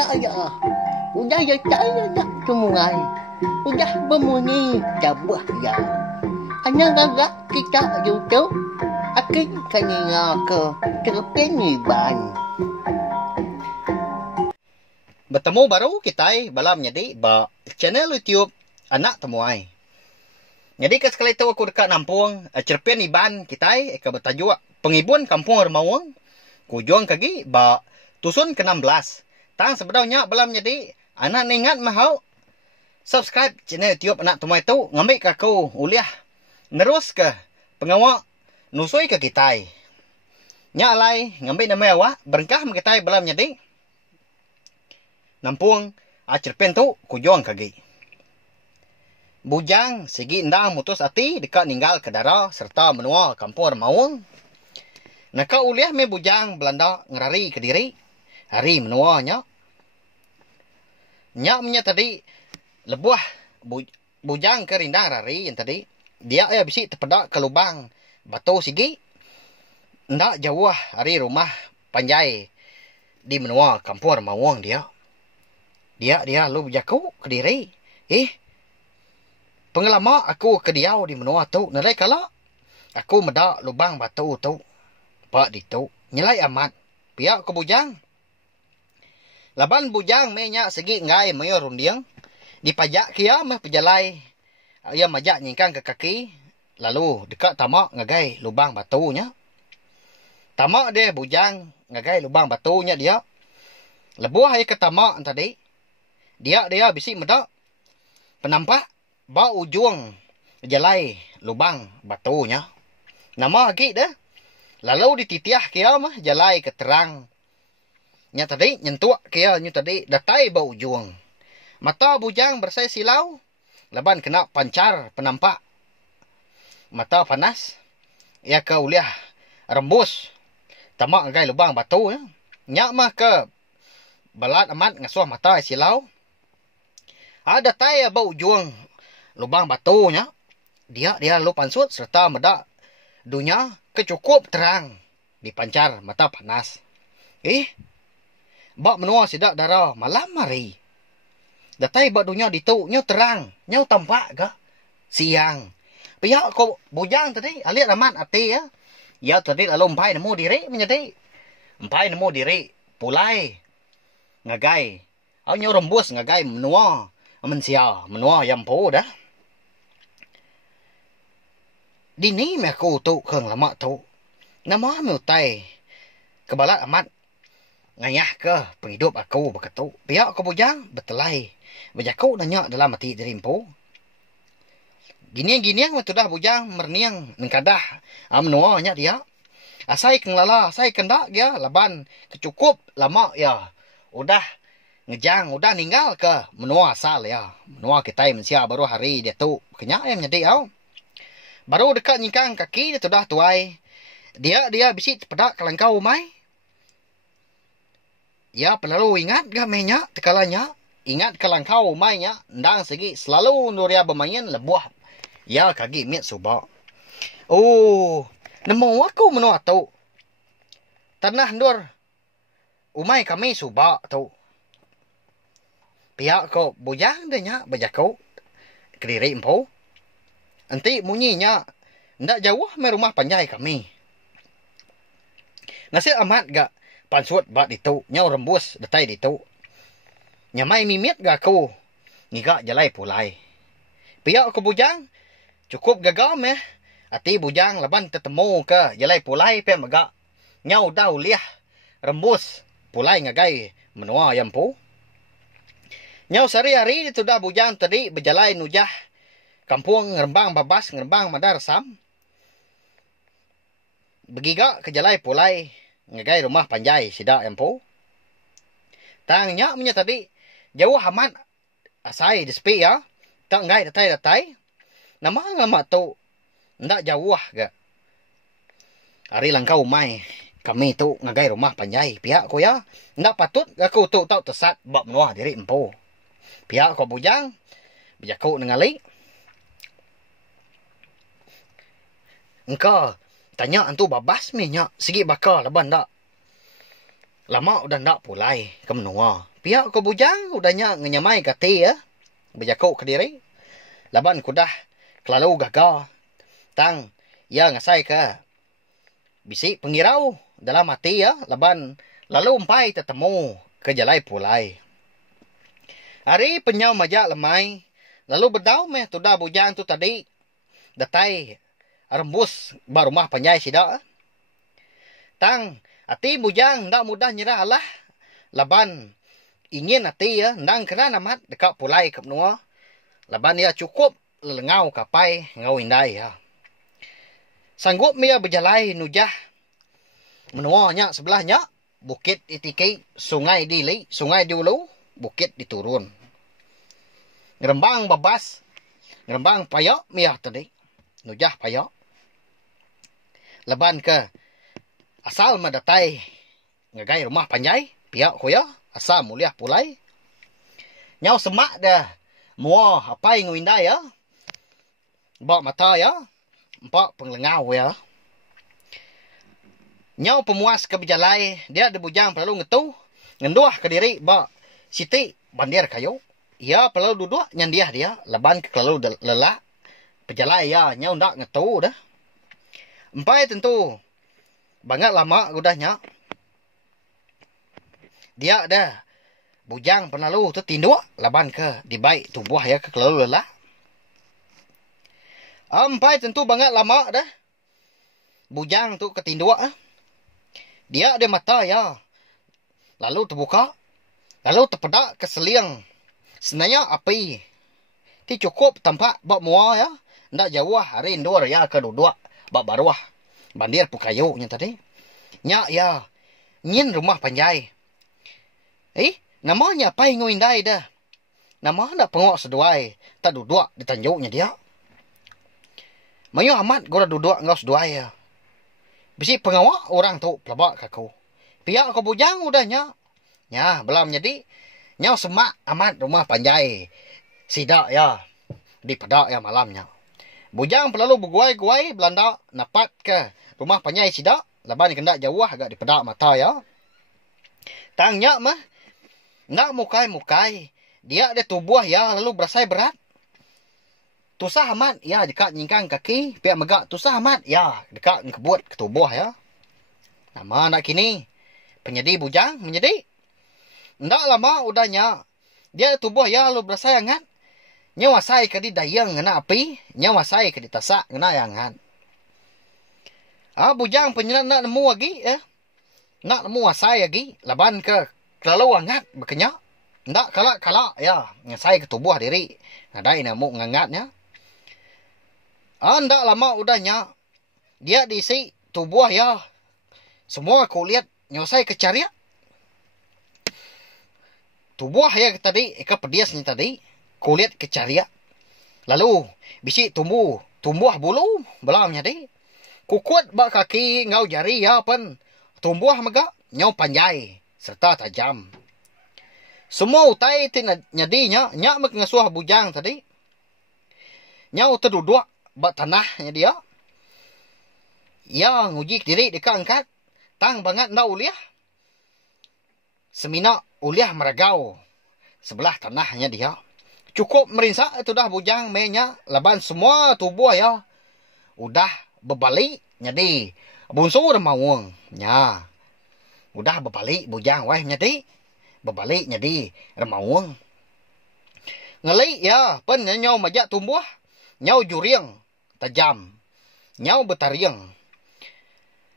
Ya, ya. Udah ya saya nak sungai. Udah berbunyi jabah ya. Hanya gagak kita duduk. Akin kanina ke terpeniban. Bertemu baru kita balam jadi ba channel YouTube anak temuai. Jadi sekali itu aku dekat Nampung, cerpen iban kita ke bertajuk Pengibun Kampung Remawang. Kujuang kagi ba tusun ke-16. Tang sebenarnya balam jadi anak ingat mahau subscribe channel YouTube anak temuai tu ngambil ke aku uliah nerus ke pengawak nusui ke kita. Nya alai ngambil nama awak berkah kita balam jadi Nampung cerpen tu kujuang kagi. Bujang segi endang mutus ati dekat ninggal ke darah serta menua kampung Remawang. Naka uliah me bujang Belanda ngerari ke diri. Hari menuanya. Nyak punya tadi lebuah bujang ke rindang rari yang tadi. Dia bisi terpedak ke lubang batu sigi. Ndak jauh hari rumah panjai di menua kampung Remawang dia. Dia lu jaku ke diri. Pengelama aku ke diau di menua tu. Nilai kala aku medak lubang batu tu. Pak di tu. Nilai amat. Pihak ke bujang. Laban bujang menya segi ngai mayo rundiang. Dipajak kia meh pejalai. Ia majak nyingkang ke kaki. Lalu dekat tamak ngagai lubang batunya. Tamak dia bujang ngagai lubang batunya dia. Lebuah ai ke tamak tadi. Dia bisi medak. Penampak ba ujung jalai lubang batunya. Nama lagi dah. Lalu dititiah kia mah jalai keterang. Nya tadi nyentuak kia nyu tadi datai ba ujung. Mata bujang bersai silau. Laban kena pancar penampak. Mata panas. Ia ke uliah rembus. Tamak gai lubang batu ya. Nya mah ke balat amat ngasuh mata silau. Ada tai ba ujung lubang batunya. Dia lu pansut serta medak dunia kecukup terang dipancar mata panas. Bak menua sidak darah malam hari. Datai bak dunia ditu nyu terang, nyu tampak ke siang. Pihak ko bujang tadi aliat amat ati ya. Ya tadi lalu empai nemu diri menjadi empai nemu diri pulai ngagai. Au nyu rembus ngagai menua mensia menua yang po dah. Dini meh aku tu keng lama tu. Nama me utai kebalat amat ngayah ke penghidup aku begitu. Pihak aku bujang betelai. Bejaku nanya dalam hati dirimpu. Giniang sudah bujang merniang nengkadah. Menuanya dia. Asai keng lala, asai kendak dia laban kecukup lama ya. Udah ngejang, udah ninggal ke menua asal ya. Menua kita manusia baru hari dia tu kenyak yang jadi au. Baru dekat nyingkang kaki dia sudah tuai. Dia bisi pedak kelangkau mai. Ya perlu ingat gamenya tekalanya. Ingat kelangkau mai nya ndang segi selalu nuria bermain lebuah. Ya kaki mit subak. Oh, nemu aku menua tu. Tanah ndur umai kami subak tu. Pihak ko bujang dia nya bejakau kediri empu. Nanti munyinya ndak jauh me rumah panjai kami. Nasi amat gak pansut bak ditu nyau rembus datai ditu. Nyamai mimit gak aku ngiga jalai pulai. Pihak ko bujang cukup gagal meh. Ati bujang laban tetemu ke jalai pulai pe megak. Nyau dah uliah rembus pulai ngagai menua yampu. Nyau sehari-hari itu dah bujang tadi berjalai nujah kampung Ngerembang Babas, Ngerembang Madar Sam. Begiga ke jalai pulai ngagai rumah panjai sidak yampu. Tangnya punya tadi jauh amat asai dispi ya. Tak ngai datai. Nama ngamak tu ndak jauh gak. Hari langkau mai kami tu ngagai rumah panjai pihak ko ya. Ndak patut aku tu tau tersat bak menua diri empu. Pihak ko bujang bejaku ningali. Engkau tanya antu babas minyak segi bakal laban dak. Lama udah ndak pulai ke menua. Pihak ko bujang udahnya ngenyamai kati ya. Berjakuk ke diri. Laban kudah kelalu gagal. Tang ya ngasai ke bisi pengirau dalam hati ya. Laban lalu umpai tetemu ke jalai pulai. Hari penyau majak lemai. Lalu berdau meh tudah bujang tu tadi. Datai rembus barumah panjai sidak. Tang hati bujang ndak mudah nyerah lah. Laban ingin hati ya, ndang kena amat dekat pulai ke benua. Laban ya cukup lengau kapai ngau indai ya. Sanggup dia berjalai nujah. Menuanya sebelahnya bukit itiki, sungai dili, sungai diulu, bukit diturun. Ngerembang babas, ngerembang payok mia tadi. Nujah payok. Laban ke asal madatai ngagai rumah panjai, pihak kuya. Asal mulia pulai. Nyau semak dah. Mua apa yang winda ya. Bak mata ya. Bak penglengau ya. Nyau pemuas ke berjalai. Dia ada bujang perlu ngetu. Ngenduah ke diri. Bak siti bandir kayu. Ya perlu duduk nyandiah dia. Laban ke kalau lelah. Berjalai ya. Nyau ndak ngetu dah. Empai tentu. Bangat lama udahnya. Dia ada bujang penalu tu tinduk laban ke di baik tubuh ya ke kalau lelah. Ampai tentu banget lama dah. Bujang tu ketinduk Dia ada mata ya. Lalu terbuka. Lalu terpedak ke seliang. Sebenarnya api. Ti cukup tampak bak mua ya. Ndak jauh hari indur ya ke duduk bak baruah. Bandir pukayunya tadi. Nyak ya. Nyin rumah panjai. Namanya apa yang ngindai dah. Nama nak pengok seduai. Tak duduk di tanjuknya dia. Mayu amat gua duduk ngau seduai ya. Bisi pengawak orang tu pelabak kaku. Pihak kau bujang udahnya. Ya, belum jadi. Nyau semak amat rumah panjai. Sidak ya. Di pedak ya malamnya. Bujang pelalu berguai-guai Belanda. Napat ke rumah panjai sidak. Laban kendak jauh agak di pedak mata ya. Tangnya mah. Nak mukai-mukai. Dia ada tubuh ya. Lalu berasai berat. Tusah amat. Ya dekat nyingkang kaki. Pihak megak tusah amat. Ya dekat kebut ke tubuh ya. Nama anak kini. Penyedi bujang. Menyedi. Ndak lama udahnya. Dia ada tubuh ya. Lalu berasai hangat. Nyawasai ke di dayang ngena api. Nyawasai ke di tasak ngena yangan. Bujang penyelat nak nemu lagi ya. Nak nemu wasai lagi. Laban ke. Kalau hangat berkenyak. Ndak kalak-kalak ya. Ngasai ke tubuh diri. Nadai namu ngangatnya. Ndak lama udahnya. Dia diisi tubuh ya. Semua kulit nyosai ke cariak. Tubuh ya tadi. Ika pediasnya tadi. Kulit ke cariak. Lalu. Bisi tumbuh bulu. Belamnya di. Kukut bak kaki ngau jari ya pen. Tumbuh megak. Nyau panjai. Serta tajam. Semua utai nyadinya. Nyak mek ngasuh bujang tadi. Nyau terduduk. Bak tanahnya dia. Ya nguji diri dekat angkat. Tang banget ndak uliah. Semina uliah meragau. Sebelah tanahnya dia. Cukup merinsak itu dah bujang mainnya. Laban semua tubuh ya. Udah berbalik. Jadi. Bunsur mawang. Ya. Udah berbalik bujang wah nyadi. Berbalik nyadi remawang. Ngelik ya. Pen nyau majak tumbuh. Nyau juriang. Tajam. Nyau betariang.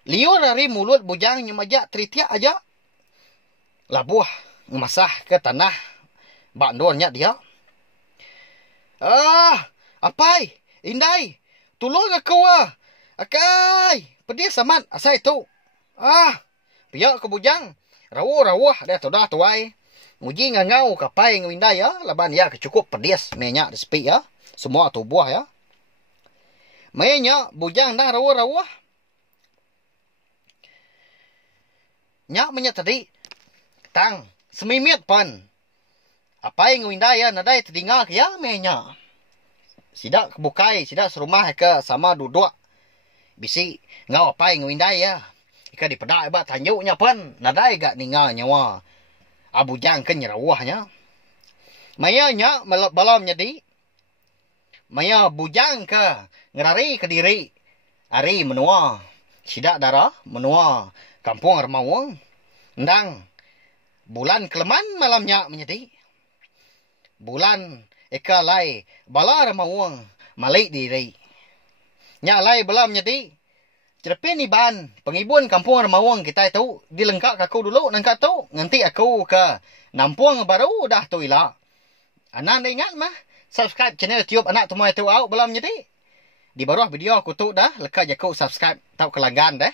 Liur dari mulut bujang nyemajak tritiak aja. Labuh. Ngemasah ke tanah. Bandornya dia. Apai. Indai. Tulung aku Akai. Pedih samat. Asal itu. Pihak ke bujang. Rawuh-rawuh. Dia sudah tuai. Uji ngangau kapai ngwinda ya. Laban ya kecukup pedis. Minyak di sepi ya. Semua tubuh ya. Minyak bujang dah rawuh-rawuh. Nyak minyak tadi. Tang. Semimit pan. Apa yang ngwinda ya. Nadai terdingak ya minyak. Sidak kebukai. Sidak serumah ke sama duduk. Bisi. Ngau apa yang ngwinda ya. Ika di pedak ibat tanjuknya pun. Nadai gak ningal nyawa. Bujang ke nyerawahnya. Mayanya balam jadi. Maya bujang ke ngerari ke diri. Ari menua. Sidak darah menua. Kampung Remawang. Ndang. Bulan keleman malamnya menjadi. Bulan eka lai bala Remawang malai diri. Nya lai balam menjadi. Cerpen iban pengibun kampung Remawang kita itu dilengkap aku dulu nangka tu. Nanti aku ke Nampuang baru dah tu ilah. Anak ingat mah. Subscribe channel YouTube anak semua itu au belum jadi. Di bawah video aku tu dah lekat je aku subscribe tau kelanggan dah.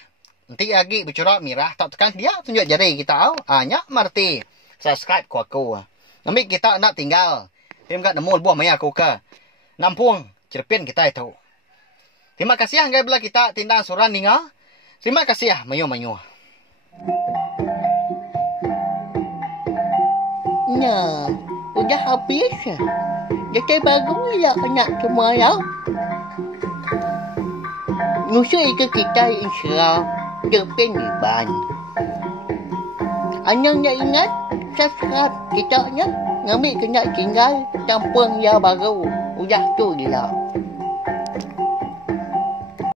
Nanti lagi bercorak mirah tak tekan dia tunjuk jari kita au. Nyak marti subscribe ku aku. Namik kita nak tinggal. Tim kat nemu buah maya aku ke Nampuang Cerpen kita itu. Terima kasih anggai bila kita tindang suran ninga. Terima kasih mayu-mayu. Nah, udah habis. Jadi baru ya anak semua ya. Nusa itu kita insya Cerpen iban. Anak nak ingat subscribe kita nya. Ngambil kena tinggal Kampung yang baru. Udah tu dia.